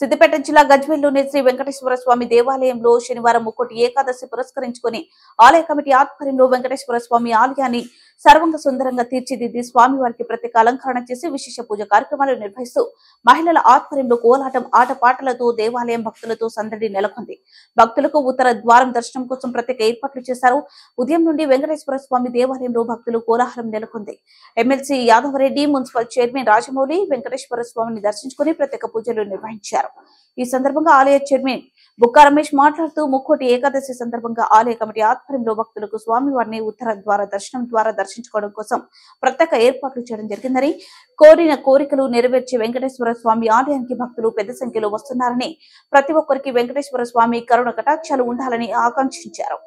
సిద్దిపేట జిల్లా గజ్వేల్లోని శ్రీ వెంకటేశ్వర స్వామి దేవాలయంలో శనివారం ముక్కోటి ఏకాదశి పురస్కరించుకుని ఆలయ కమిటీ ఆధ్వర్యంలో వెంకటేశ్వర స్వామి ఆలయాన్ని సర్వంగ సుందరంగా తీర్చిదిద్ది స్వామివారికి ప్రత్యేక అలంకరణ చేసి విశేష పూజ కార్యక్రమాలు నిర్వహిస్తూ మహిళల ఆధ్వర్యంలో కోలాటం ఆటపాటలతో దేవాలయం భక్తులతో సందడి నెలకొంది. భక్తులకు ఉత్తర ద్వారం దర్శనం కోసం ప్రత్యేక ఏర్పాట్లు చేశారు. ఉదయం నుండి వెంకటేశ్వర స్వామి దేవాలయంలో భక్తులు కోలాహలం నెలకొంది. MLC Yadava Reddy, municipal chairman Rajamouli Venkateswara స్వామిని దర్శించుకుని ప్రత్యేక పూజలు నిర్వహించారు. ఈ సందర్భంగా ఆలయ చైర్మన్ బుక్కా రమేష్ మాట్లాడుతూ ముక్కోటి ఏకాదశి సందర్భంగా ఆలయ కమిటీ ఆధ్వర్యంలో భక్తులకు స్వామివారిని ఉత్తర ద్వార దర్శనం ద్వారా దర్శించుకోవడం కోసం ప్రత్యేక ఏర్పాట్లు చేయడం జరిగిందని, కోరిన కోరికలు నెరవేర్చే వెంకటేశ్వర స్వామి ఆలయానికి భక్తులు పెద్ద సంఖ్యలో వస్తున్నారని, ప్రతి ఒక్కరికి వెంకటేశ్వర స్వామి కరుణ కటాక్షాలు ఉండాలని ఆకాంక్షించారు.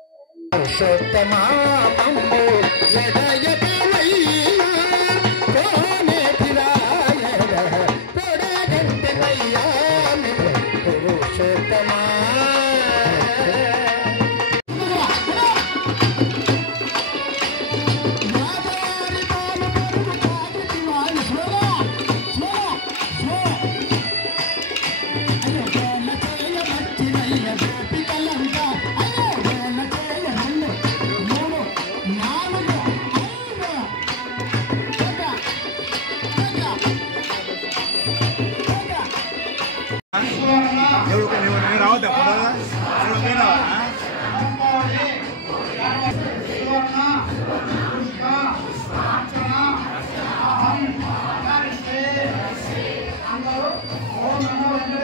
అందరూ